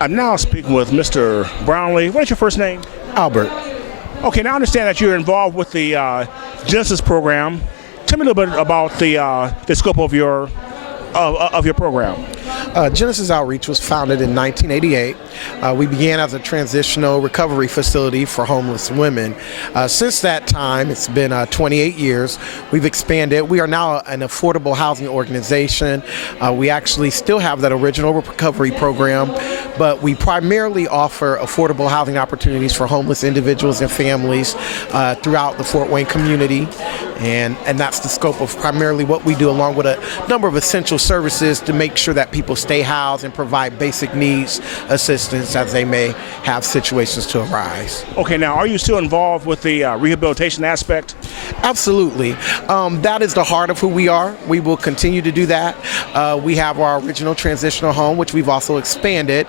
I'm now speaking with Mr. Brownlee. What is your first name? Albert. Okay, now I understand that you're involved with the Genesis program. Tell me a little bit about the scope of your program. Genesis Outreach was founded in 1988. We began as a transitional recovery facility for homeless women. Since that time, it's been 28 years. We've expanded. We are now an affordable housing organization. We actually still have that original recovery program, but we primarily offer affordable housing opportunities for homeless individuals and families throughout the Fort Wayne community. And that's the scope of primarily what we do, along with a number of essential services to make sure that people stay housed and provide basic needs assistance as they may have situations to arise. Okay, now are you still involved with the rehabilitation aspect? Absolutely. That is the heart of who we are. We will continue to do that. We have our original transitional home, which we've also expanded,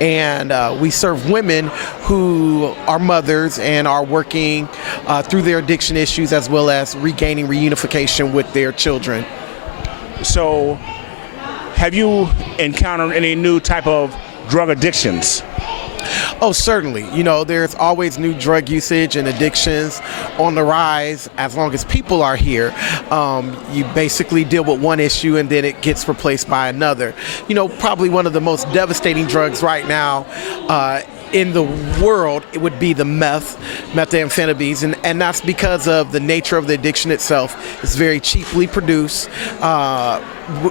and we serve women who are mothers and are working through their addiction issues, as well as regaining reunification with their children. So, have you encountered any new type of drug addictions? Oh, certainly. You know, there's always new drug usage and addictions on the rise. As long as people are here, you basically deal with one issue and then it gets replaced by another. You know, probably one of the most devastating drugs right now in the world, it would be the methamphetamines, and that's because of the nature of the addiction itself. It's very cheaply produced,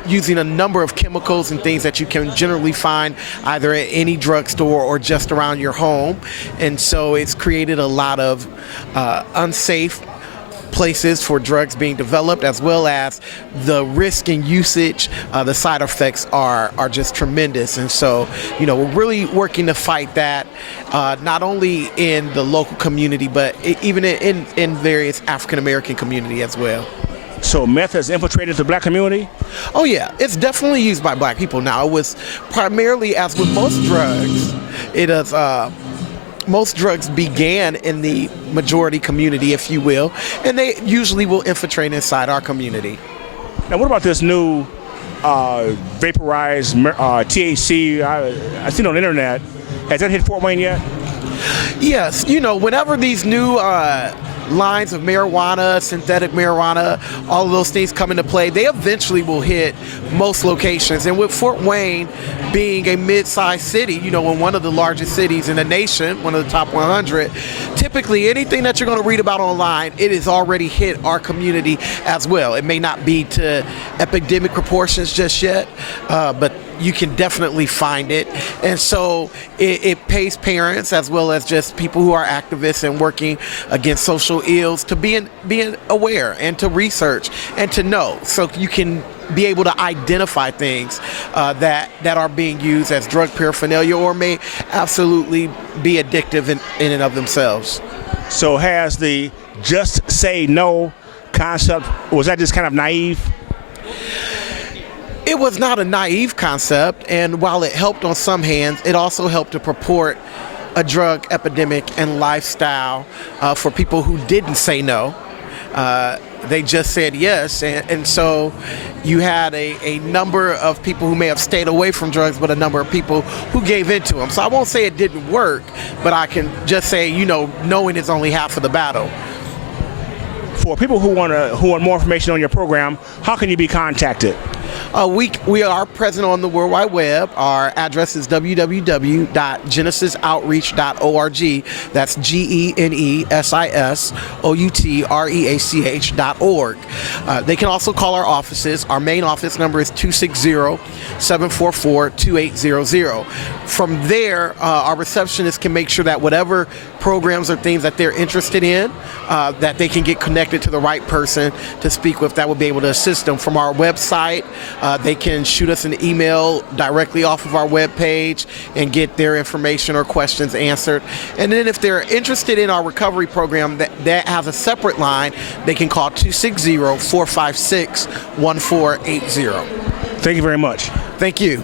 using a number of chemicals and things that you can generally find either at any drugstore or just around your home. And so it's created a lot of unsafe places for drugs being developed, as well as the risk and usage, the side effects are just tremendous. And so, you know, we're really working to fight that, not only in the local community, but even in various African American community as well. So meth has infiltrated the black community? Oh yeah, it's definitely used by black people now. It was primarily, as with most drugs, it is most drugs began in the majority community, if you will, and they usually will infiltrate inside our community. Now, what about this new vaporized THC I've seen on the internet? Has that hit Fort Wayne yet? Yes, you know, whenever these new lines of marijuana, synthetic marijuana, all of those things come into play, they eventually will hit most locations. And with Fort Wayne being a mid-sized city, you know, in one of the largest cities in the nation, one of the top 100, typically anything that you're going to read about online, it has already hit our community as well. It may not be to epidemic proportions just yet, but you can definitely find it. And so it pays parents, as well as just people who are activists and working against social ills, to being aware and to research and to know, so you can be able to identify things that are being used as drug paraphernalia or may absolutely be addictive in and of themselves. So has the just say no concept, was that just kind of naive? It was not a naive concept, and while it helped on some hands, it also helped to purport a drug epidemic and lifestyle for people who didn't say no. They just said yes, and so you had a number of people who may have stayed away from drugs, but a number of people who gave into them. So I won't say it didn't work, but I can just say, you know, knowing is only half of the battle. For people who want more information on your program, how can you be contacted? We are present on the World Wide Web. Our address is www.genesisoutreach.org. That's GENESISOUTREACH.org. They can also call our offices. Our main office number is 260-744-2800. From there, our receptionist can make sure that whatever programs or things that they're interested in, that they can get connected to the right person to speak with that will be able to assist them. From our website, they can shoot us an email directly off of our webpage and get their information or questions answered. And then if they're interested in our recovery program that has a separate line, they can call 260-456-1480. Thank you very much. Thank you.